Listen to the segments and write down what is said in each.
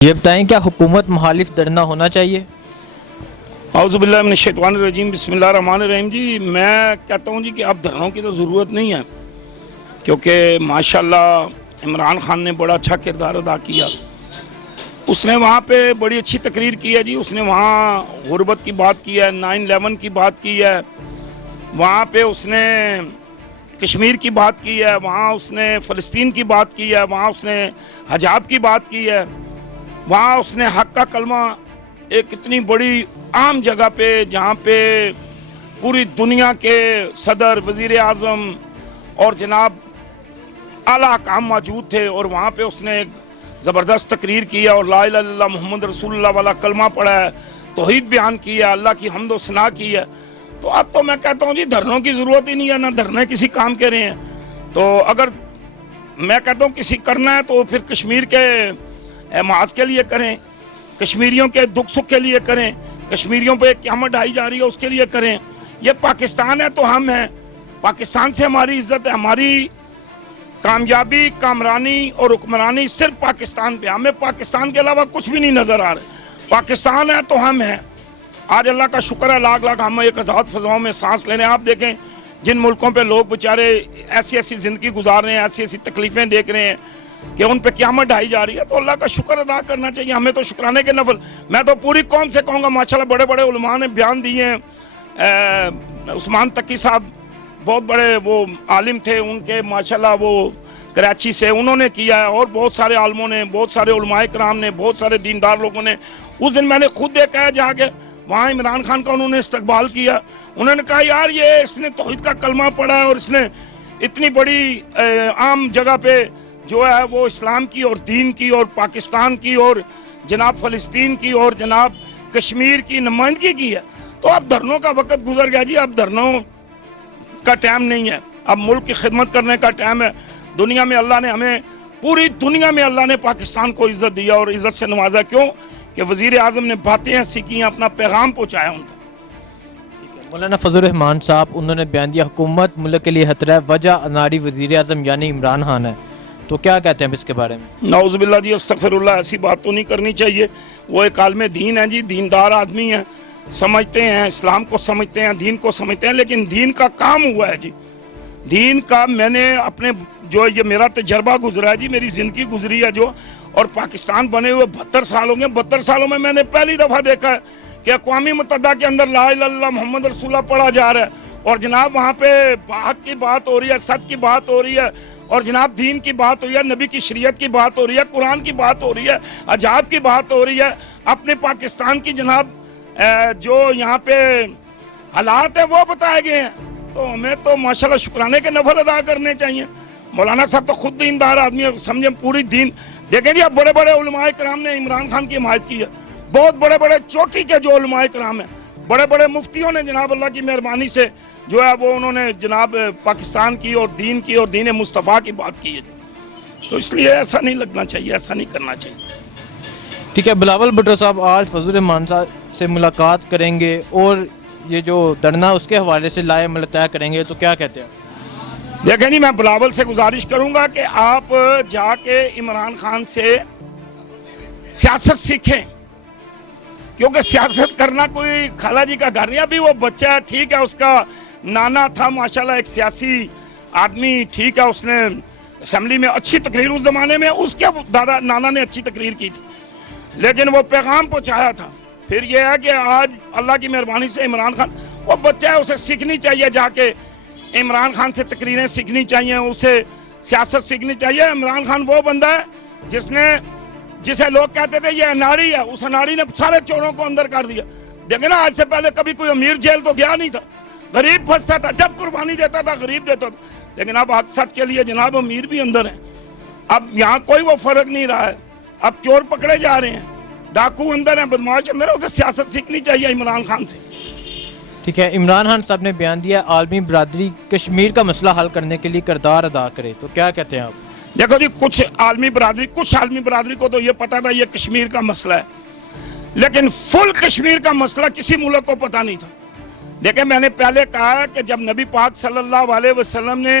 یہ بتائیں کیا حکومت مخالف دھرنا ہونا چاہیے؟ اعوذ باللہ من الشیطان الرجیم، بسم اللہ الرحمن الرحیم۔ جی میں کہتا ہوں کہ اب دھرنوں کی تو ضرورت نہیں ہے، کیونکہ ماشاءاللہ عمران خان نے بڑا اچھا کردار ادا کیا۔ اس نے وہاں پہ بڑی اچھی تقریر کی ہے جی۔ اس نے وہاں غربت کی بات کی ہے، 9/11 کی بات کی ہے، وہاں پہ اس نے کشمیر کی بات کی ہے، وہاں اس نے فلسطین کی بات کی ہے، وہاں اس نے حجاب کی بات کی ہے، وہاں اس نے حق کا کلمہ ایک اتنی بڑی عام جگہ پہ جہاں پہ پوری دنیا کے صدر، وزیر اعظم اور جناب اعلیٰ حکام موجود تھے، اور وہاں پہ اس نے ایک زبردست تقریر کی ہے اور لا الہ الا اللہ محمد رسول اللہ والا کلمہ پڑھا ہے، توحید بیان کی ہے، اللہ کی حمد و ثنا کی ہے۔ تو اب تو میں کہتا ہوں جی دھرنوں کی ضرورت ہی نہیں ہے، نہ دھرنے کسی کام کے رہے ہیں۔ تو اگر میں کہتا ہوں کسی کرنا ہے تو پھر کشمیر کے محاذ کے لیے کریں، کشمیریوں کے دکھ سکھ کے لیے کریں، کشمیریوں پہ قیامت ڈھائی جا رہی ہے اس کے لیے کریں۔ یہ پاکستان ہے تو ہم ہیں، پاکستان سے ہماری عزت ہے، ہماری کامیابی، کامرانی اور حکمرانی صرف پاکستان پہ۔ ہمیں پاکستان کے علاوہ کچھ بھی نہیں نظر آ رہا۔ پاکستان ہے تو ہم ہیں۔ آج اللہ کا شکر ہے، لاکھ لاکھ ہم ایک آزاد فضاؤں میں سانس لینے۔ آپ دیکھیں جن ملکوں پہ لوگ بیچارے ایسی ایسی زندگی گزار رہے ہیں، ایسی ایسی تکلیفیں دیکھ رہے ہیں کہ ان پہ قیامت ڈھائی جا رہی ہے، تو اللہ کا شکر ادا کرنا چاہیے۔ ہمیں تو شکرانے کے نفل۔ میں تو پوری قوم سے کہوں گا، ماشاءاللہ بڑے بڑے علماء نے بیان دیے ہیں۔ عثمان تقی صاحب بہت بڑے وہ عالم تھے، ان کے ماشاءاللہ وہ کراچی سے انہوں نے کیا ہے، اور بہت سارے عالموں نے، بہت سارے علماء کرام نے، بہت سارے دیندار لوگوں نے۔ اس دن میں نے خود دیکھا ہے جا کے، وہاں عمران خان کا انہوں نے استقبال کیا۔ انہوں نے کہا یار یہ اس نے توحید کا کلمہ پڑھا ہے، اور اس نے اتنی بڑی عام جگہ پہ جو ہے وہ اسلام کی اور دین کی اور پاکستان کی اور جناب فلسطین کی اور جناب کشمیر کی نمائندگی کی ہے۔ تو اب دھرنوں کا وقت گزر گیا جی، اب دھرنوں کا ٹائم نہیں ہے، اب ملک کی خدمت کرنے کا ٹائم ہے۔ دنیا میں اللہ نے ہمیں، پوری دنیا میں اللہ نے پاکستان کو عزت دیا اور عزت سے نوازا۔ کیوں کہ وزیر اعظم نے باتیں ایسی کی ہیں، اپنا پیغام پہنچایا ان تک۔ مولانا فضل الرحمان صاحب انہوں نے بیان دیا حکومت ملک کے لیے خطرہ ہے، وجہ اناری وزیر اعظم یعنی عمران خان ہے، تو کیا کہتے ہیں اس کے بارے میں؟ نعوذ باللہ جی، استغفر اللہ، ایسی بات تو نہیں کرنی چاہیے۔ وہ ایک عالم دین ہے جی، دیندار آدمی ہیں، سمجھتے ہیں اسلام کو، سمجھتے ہیں دین کو، سمجھتے ہیں، لیکن دین کا کام ہوا ہے جی۔ دین کا میں نے اپنے جو یہ میرا تجربہ گزرا ہے جی، میری زندگی گزری ہے جو، اور پاکستان بنے ہوئے 72 سال ہو گئے۔ 72 سالوں میں نے پہلی دفعہ دیکھا ہے کہ اقوام متحدہ کے اندر لا الہ الا اللہ محمد رسول اللہ پڑھا جا رہا ہے، اور جناب وہاں پہ حق کی بات ہو رہی ہے، سچ کی بات ہو رہی ہے، اور جناب دین کی بات ہو رہی ہے، نبی کی شریعت کی بات ہو رہی ہے، قرآن کی بات ہو رہی ہے، حجاب کی بات ہو رہی ہے۔ اپنے پاکستان کی جناب جو یہاں پہ حالات ہیں وہ بتائے گئے ہیں، تو ہمیں تو ماشاءاللہ شکرانے کے نفل ادا کرنے چاہیے۔ مولانا صاحب تو خود دیندار آدمی ہے، سمجھیں پوری دین۔ دیکھیں جی اب بڑے بڑے علماء کرام نے عمران خان کی حمایت کی ہے، بہت بڑے بڑے چوٹی کے جو علماء کرام ہیں، بڑے بڑے مفتیوں نے جناب اللہ کی مہربانی سے جو ہے وہ انہوں نے جناب پاکستان کی اور دین مصطفیٰ کی بات کی ہے۔ تو اس لیے ایسا نہیں لگنا چاہیے، ایسا نہیں کرنا چاہیے۔ ٹھیک ہے، بلاول بھٹو صاحب آج فضل الرحمان صاحب سے ملاقات کریں گے اور یہ جو دھرنا اس کے حوالے سے لائے عمل طے کریں گے، تو کیا کہتے ہیں؟ دیکھیں جی میں بلاول سے گزارش کروں گا کہ آپ جا کے عمران خان سے سیاست سیکھیں، کیونکہ سیاست کرنا کوئی خالہ جی کا گھر نہیں۔ ابھی وہ بچہ ہے، ٹھیک ہے، اس کا نانا تھا ماشاءاللہ ایک سیاسی آدمی، ٹھیک ہے، اس نے اسمبلی میں اچھی تقریر، اس زمانے میں اس کے نانا نے اچھی تقریر کی تھی، لیکن وہ پیغام پہنچایا تھا۔ پھر یہ ہے کہ آج اللہ کی مہربانی سے عمران خان وہ بچہ ہے، اسے سیکھنی چاہیے، جا کے عمران خان سے تقریریں سیکھنی چاہیے، اسے سیاست سیکھنی چاہیے۔ عمران خان وہ بندہ ہے جسے لوگ کہتے تھے یہ اناڑی ہے، اس اناڑی نے سارے چوروں کو اندر کر دیا۔ دیکھیں نا، آج سے پہلے کبھی کوئی امیر جیل تو گیا نہیں تھا، غریب پھنستا تھا، جب قربانی دیتا تھا غریب دیتا تھا، لیکن اب حق سچ کے لیے جناب امیر بھی اندر ہیں۔ اب یہاں کوئی وہ فرق نہیں رہا ہے، اب چور پکڑے جا رہے ہیں، ڈاکو اندر ہیں، بدماش اندر ہیں، اسے سیاست سیکھنی چاہیے عمران خان سے۔ ٹھیک ہے، عمران خان صاحب نے بیان دیا عالمی برادری کشمیر کا مسئلہ حل کرنے کے لیے کردار ادا کرے، تو کیا کہتے ہیں آپ؟ دیکھو جی کچھ عالمی برادری کو تو یہ پتا تھا یہ کشمیر کا مسئلہ ہے، لیکن فل کشمیر کا مسئلہ کسی ملک کو پتا نہیں تھا۔ دیکھیں میں نے پہلے کہا کہ جب نبی پاک صلی اللہ علیہ وسلم نے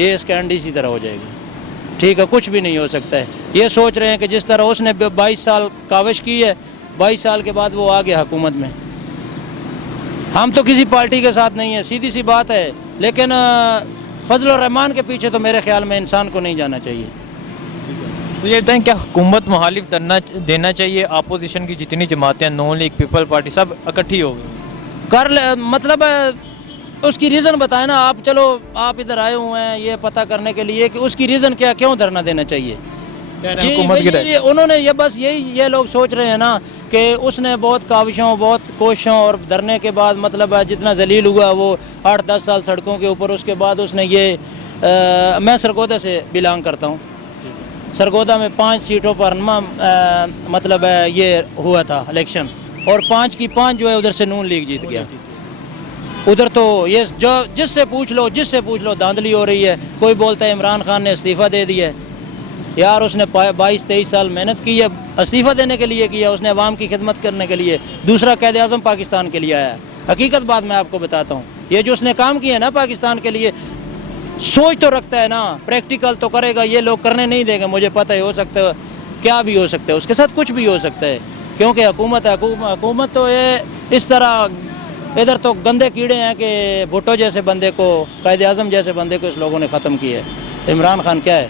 یہ اس کا NDC طرح ہو جائے گا. ٹھیک ہے, کچھ بھی نہیں ہو سکتا ہے. یہ سوچ رہے ہیں کہ جس طرح اس نے 22 سال کاوش کی ہے, 22 سال کے بعد وہ آ گیا حکومت میں. ہم تو کسی پارٹی کے ساتھ نہیں ہیں, سیدھی سی بات ہے, لیکن فضل الرحمان کے پیچھے تو میرے خیال میں انسان کو نہیں جانا چاہیے. تو یہ بتائیں کیا حکومت مخالف دینا چاہیے؟ اپوزیشن کی جتنی جماعتیں, نون لیگ, پیپل پارٹی, سب اکٹھی ہو گئی کر لے, مطلب اس کی ریزن بتائیں نا آپ. چلو آپ ادھر آئے ہوئے ہیں یہ پتہ کرنے کے لیے کہ اس کی ریزن کیا, کیوں دھرنا دینا چاہیے. انہوں نے یہ بس یہ لوگ سوچ رہے ہیں نا کہ اس نے بہت کاوشوں, بہت کوششوں اور دھرنے کے بعد مطلب جتنا ذلیل ہوا وہ 8-10 سال سڑکوں کے اوپر, اس کے بعد اس نے یہ میں سرگودا سے بلانگ کرتا ہوں. سرگودا میں 5 سیٹوں پر مطلب یہ ہوا تھا الیکشن, اور 5 کی 5 جو ہے ادھر سے نون لیگ جیت گیا. ادھر تو یہ جو جس سے پوچھ لو دھاندلی ہو رہی ہے. کوئی بولتا ہے عمران خان نے استعفیٰ دے دیا ہے. یار اس نے 22-23 سال محنت کی ہے, استعفیٰ دینے کے لیے کیا, اس نے عوام کی خدمت کرنے کے لیے. دوسرا قائد اعظم پاکستان کے لیے آیا ہے. حقیقت بات میں آپ کو بتاتا ہوں, یہ جو اس نے کام کیا ہے نا پاکستان کے لیے, سوچ تو رکھتا ہے نا, پریکٹیکل تو کرے گا. یہ لوگ کرنے نہیں دیں گے, مجھے پتہ ہے. ہو سکتا ہے کیا بھی ہو سکتا ہے, اس کے ساتھ کچھ بھی ہو سکتا ہے, کیونکہ حکومت تو یہ اس طرح ادھر تو گندے کیڑے ہیں کہ بھٹو جیسے بندے کو, قائد اعظم جیسے بندے کو اس لوگوں نے ختم کیا ہے. عمران خان کیا ہے,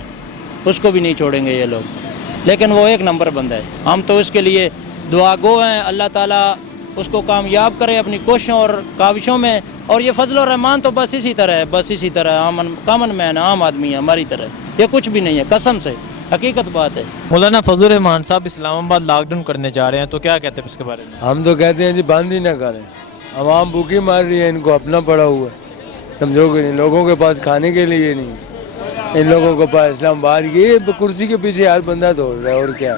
اس کو بھی نہیں چھوڑیں گے یہ لوگ, لیکن وہ ایک نمبر بندہ ہے. ہم تو اس کے لیے دعا گو ہیں, اللہ تعالیٰ اس کو کامیاب کرے اپنی کوششوں اور کاوشوں میں. اور یہ فضل الرحمان تو بس اسی طرح کامن مین, عام آدمی ہے ہماری طرح. یہ کچھ بھی نہیں ہے, قسم سے حقیقت بات ہے. مولانا فضل الرحمان صاحب اسلام آباد لاک ڈاؤن کرنے جا رہے ہیں, تو کیا کہتے ہیں اس کے بارے میں؟ ہم تو کہتے ہیں جی بند ہی نہ کریں. عوام بھوکی مار رہی ہے, ان کو اپنا پڑا ہوا ہے, سمجھو کہ نہیں. لوگوں کے پاس کھانے کے لیے نہیں, ان لوگوں کے پاس اسلام آباد کی کرسی کے پیچھے ہر بندہ دوڑ رہا ہے. اور کیا,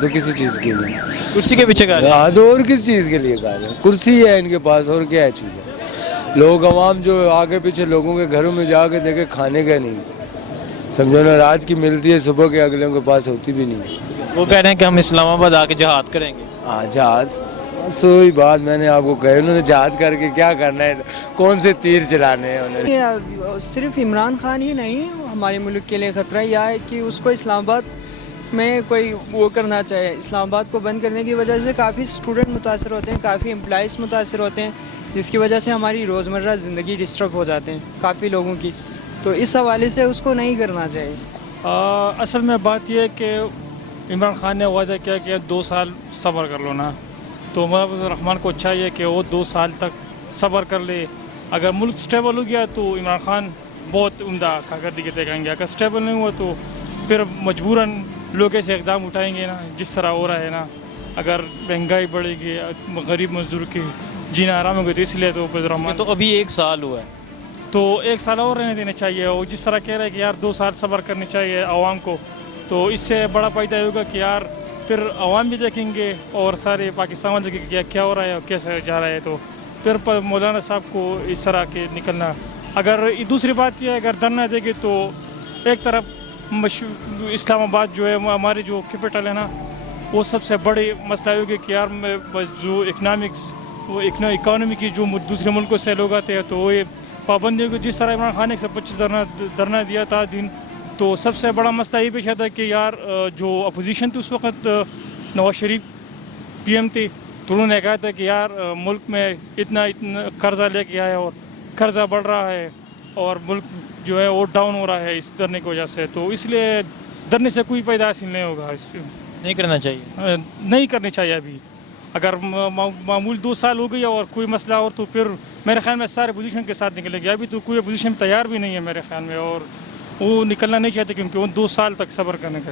تو کسی چیز کے لیے کرسی کے پیچھے ہاں, تو اور کس چیز کے لیے کہہ رہے ہیں؟ کرسی ہے ان کے پاس, اور کیا چیز ہے. لوگ عوام جو آگے پیچھے لوگوں کے گھروں میں جا کے دیکھے, کھانے کا نہیں, سمجھو نا. رات کی ملتی ہے, صبح کے اگلے کے پاس ہوتی بھی نہیں. وہ کہہ رہے ہیں کہ ہم اسلام آباد آ کے جہاد کریں گے. ہاں جہاد, سوئی بات میں نے آپ کو کہی. انہوں نے جہاد کر کے کیا کرنا ہے, کون سے تیر چلانے ہیں انہوں نے. صرف عمران خان ہی نہیں, ہمارے ملک کے لیے خطرہ یہ ہے کہ اس کو اسلام آباد میں کوئی وہ کرنا چاہے. اسلام آباد کو بند کرنے کی وجہ سے کافی اسٹوڈنٹ متاثر ہوتے ہیں, کافی امپلائز متاثر ہوتے ہیں, جس کی وجہ سے ہماری روزمرہ زندگی ڈسٹرب ہو جاتے ہیں کافی لوگوں کی. تو اس حوالے سے اس کو نہیں کرنا چاہیے. اصل میں بات یہ ہے کہ عمران خان نے وعدہ کیا کہ 2 سال صبر کر لو نا. تو مولانا فضل الرحمان کو چاہیے کہ وہ 2 سال تک صبر کر لے. اگر ملک سٹیبل ہو گیا تو عمران خان بہت عمدہ کارکردگی دکھائیں گے. اگر سٹیبل نہیں ہوا تو پھر مجبوراً لوگ ایسے اقدام اٹھائیں گے نا جس طرح ہو رہا ہے نا. اگر مہنگائی بڑھے گی, غریب مزدور کی جینا آرام ہوگی, تو اس لیے تو فضل الرحمان تو ابھی 1 سال ہوا ہے, تو 1 سال اور رہنے دینا چاہیے. اور جس طرح کہہ رہے ہیں کہ یار 2 سال صبر کرنی چاہیے عوام کو, تو اس سے بڑا فائدہ ہوگا کہ یار پھر عوام بھی دیکھیں گے اور سارے پاکستان میں دیکھیں گے کیا ہو رہا ہے اور کیسے جا رہا ہے. تو پھر مولانا صاحب کو اس طرح کے نکلنا. اگر دوسری بات یہ ہے, اگر دھرنا دے گے تو ایک طرف اسلام آباد جو ہے ہماری جو کیپٹل ہے نا, وہ سب سے بڑی مسئلہ ہوگی کہ یار جو اکنامکس, وہ اکانومی کی جو دوسرے ملکوں سے لوگ آتے ہیں, تو وہ پابندی ہوگی. جس طرح عمران خان نے 125 دھرنا دیا تھا دن, تو سب سے بڑا مسئلہ یہ پیش آتا ہے کہ یار جو اپوزیشن تھی اس وقت, نواز شریف PM تھے, تو انہوں نے کہا تھا کہ یار ملک میں اتنا قرضہ لے کے آیا اور قرضہ بڑھ رہا ہے اور ملک جو ہے وہ ڈاؤن ہو رہا ہے اس دھرنے کی وجہ سے. تو اس لیے دھرنے سے کوئی فائدہ حاصل نہیں ہوگا, نہیں کرنا چاہیے, نہیں کرنی چاہیے ابھی. اگر معمول 2 سال ہو گئی اور کوئی مسئلہ اور, تو پھر میرے خیال میں سارے اپوزیشن کے ساتھ نکلے گیا. ابھی تو کوئی اپوزیشن تیار بھی نہیں ہے میرے خیال میں, اور وہ نکلنا نہیں چاہتے کیونکہ وہ 2 سال تک صبر کرنے کا.